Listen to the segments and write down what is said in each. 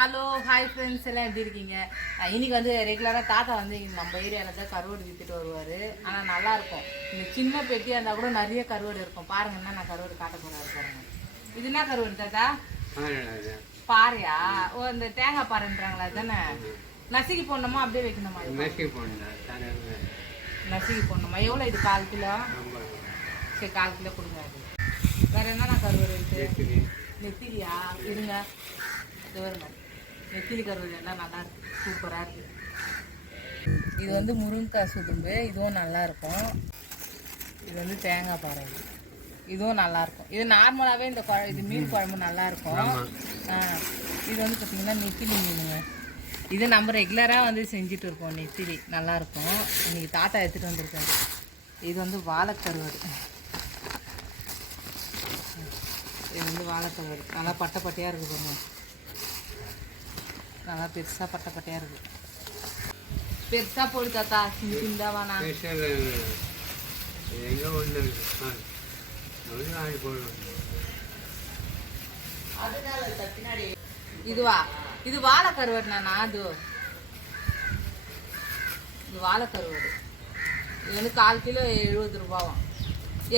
Hello hi friends எல்லாம் எப்படி இருக்கீங்க? இன்னைக்கு வந்து ரெகுலராக தாத்தா வந்து நம்ம ஏரியாவில் தான் கருவாடு வித்துட்டு வருவார். ஆனால் நல்லா இருக்கும். இந்த சின்ன பெட்டியாக இருந்தால் கூட நிறைய கருவாடு இருக்கும். பாருங்க என்ன நான் கருவாடு காட்ட போறாரு பாருங்க. இது என்ன கருவாடு தாத்தா? பாறையா? ஓ இந்த தேங்காய் பாறைன்றாங்களா தானே நசுக்கி போடணுமா? அப்படியே வைக்கணுமா? மெஸ்ஸி போனேன் நசுக்கி போடணுமா? எவ்வளோ இது கால் கிலோ? சரி கால் கிலோ கொடுங்க அது. வேற என்னென்ன கருவாடு இருக்கு? நெத்திலியா? இருங்க. இது வருங்க நெத்திலி கருவாடு எல்லாம் நல்லா இருக்கு. சூப்பராக இருக்கு. இது வந்து முருங்கைக்காய் சுதும்பு. இதுவும் நல்லா இருக்கும். இது வந்து தேங்காய் பாறை. இது. இதுவும் நல்லா இருக்கும். இது நார்மலாகவே இந்த குழ இது மீன் குழம்பு நல்லா இருக்கும். ஆ, இது வந்து பார்த்தீங்கன்னா நெத்திலி மீனுங்க. இது நம்ம ரெகுலராக வந்து செஞ்சுட்டு இருக்கோம் நெத்திலி. நல்லா இருக்கும். இன்னைக்கு தாத்தா எடுத்துகிட்டு வந்திருக்காரு. இது வந்து வாழைக்கருவாடு. இது வந்து வாழைக்கருவாடு. நல்லா பட்டை பட்டையாக இருக்குது பாருங்க. நல்லா பெருசாக பட்டை பட்டையாக இருக்குது பெருசாக போடு தாத்தா. சின்ன சின்னதாக வேணா எங்கே ஒன்று இதுவா இது வாழைக்கருவாடுண்ணா அது? இது வாழைக்கருவாடு. இது வந்து கால் கிலோ எழுபது ரூபாவாம்.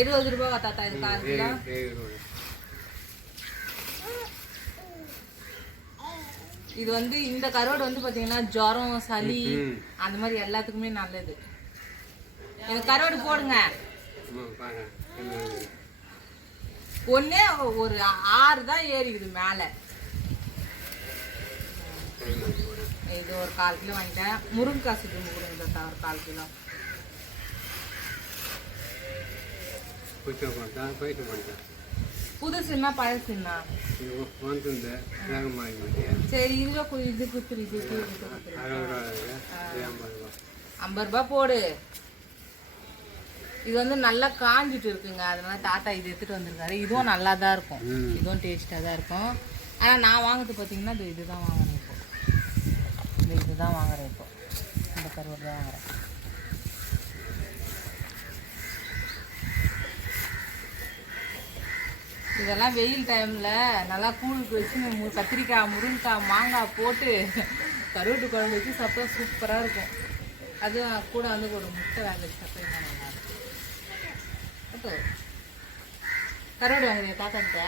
எழுபது ரூபாவா தாத்தா? இது கால் கிலோ? இது வந்து இந்த கருவாடு வந்து பார்த்தீங்கன்னா ஜுரம் சளி அந்த மாதிரி எல்லாத்துக்குமே நல்லது. எனக்கு கருவாடு போடுங்க. ஒன்னே ஒரு ஆறு தான் ஏறிக்குது மேலே. இது ஒரு கால் கிலோ வாங்கிட்டேன். முருங்கைக்காய் சிக்கன் கொடுங்க ஒரு கால் கிலோ. போயிட்டு போயிட்டு புது சிம்மா பழைய சிம்மா சரி இதுல இது குத்துரு இது ஐம்பது ரூபா போடு. இது வந்து நல்லா காஞ்சிட்டு இருக்குங்க. அதனால தாத்தா இது எடுத்துட்டு வந்திருக்காரு. இதுவும் நல்லா தான் இருக்கும். இதுவும் டேஸ்ட்டாக தான் இருக்கும். ஆனால் நான் வாங்குறது பார்த்தீங்கன்னா இது இதுதான் வாங்குறேன் இப்போ. இந்த இதுதான் வாங்குறேன் இப்போ. இந்த கருவாடு தான் வாங்குறேன். இதெல்லாம் வெயில் டைமில் நல்லா கூழுக்கு வச்சு கத்திரிக்காய் முருங்கைக்காய் மாங்காய் போட்டு கருவட்டு குழம்பு வச்சு சாப்பிட்டா சூப்பராக இருக்கும். அதுவும் கூட வந்து ஒரு முட்டை வேக வச்சு சாப்பிட்டா நல்லாயிருக்கும் கருவாடு வாங்குறீங்க தாத்தா கிட்ட?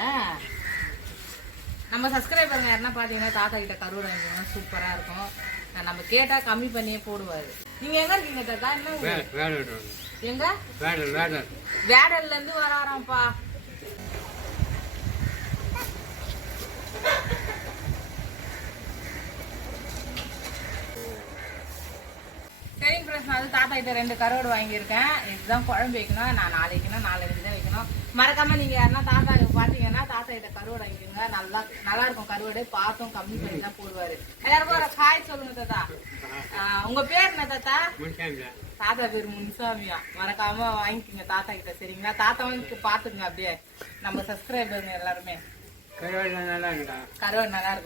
நம்ம சப்ஸ்கிரைபர் யாருன்னா பார்த்தீங்கன்னா தாத்தா கிட்ட கருவாடு வாங்கினா சூப்பராக இருக்கும். நம்ம கேட்டால் கம்மி பண்ணியே போடுவார். நீங்கள் எங்கே இருக்கீங்க தாத்தா? என்ன எங்க? வேடல் வேடல்லேருந்து வர வரோம்ப்பா நான் தாத்தா கிட்ட ரெண்டு கருவாடு வாங்கியிருக்கேன். இதுதான் குழம்பு வைக்கணும். நான் நாளை வைக்கணும் நாளைக்கு தான் வைக்கணும். மறக்காம நீங்க யாருன்னா தாத்தா பாத்தீங்கன்னா தாத்தா கிட்ட கருவாடு வாங்கிக்கோங்க. நல்லா நல்லா இருக்கும் கருவாடு. பார்த்தும் கம்மி பண்ணி தான் போடுவாரு. எல்லாருக்கும் ஒரு காய் சொல்லுங்க தாத்தா. உங்க பேர் என்ன தாத்தா? தாத்தா பேர் முன்சாமியா. மறக்காம வாங்கிக்கோங்க தாத்தா கிட்ட சரிங்களா? தாத்தாவும் பாத்துக்கங்க அப்படியே. நம்ம சப்ஸ்கிரைபருங்க எல்லாருமே. கருவாடு நல்லா இருக்கும் கருவாடு நல்லா இருக்கும்.